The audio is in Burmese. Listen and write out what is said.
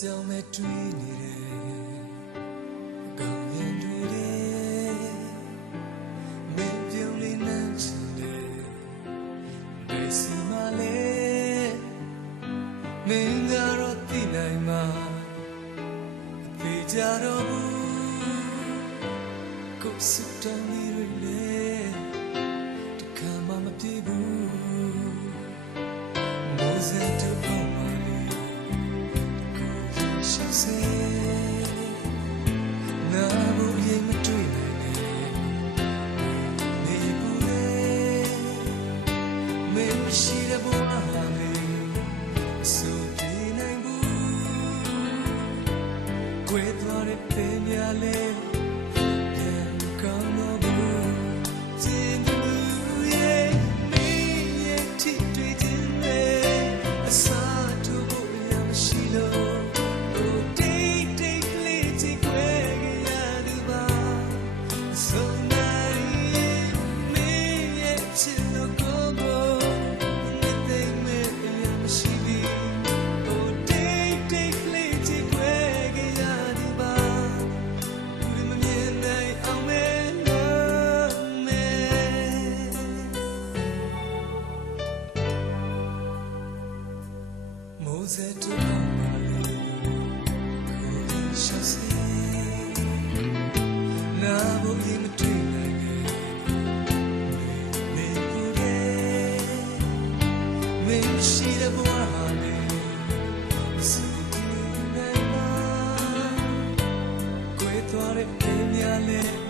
ကြောင့်မဲ့တွေ့နေတယ်ကောင်းရင်တွေ့တယ်မင်းပြုံးလေးနဲ့ချင်တယ်ဘယ်စီမလဲမင်းကတော့သိနိုင်မှာအသေးကြတော့ဘူးကိုယ်စတောင်းလေးတွေလည်းတခါမှမပြေဘူးမိုးစံတူအောင်ပါလေကိုယ်ရှိစေနာဘူးရင်မတွေ့နိုင်နဲ့နေဘူးလေမင်းရှိတဲ့ဘဝလေးဆိုပြနိုင်ဘူးကွယ်သွားတဲ့ပင်များလေးမိုးစဲတူအောင်ပါလေကိုယ်ရှောက်စေနာဘူးရင်မတွေ့နိုင်ခဲ့နေဘူးလေမင်းရှိတဲ့ဘဝလေးစုကြည့်နိုင်မှာကွယ်သွားတဲ့ပင်များလေး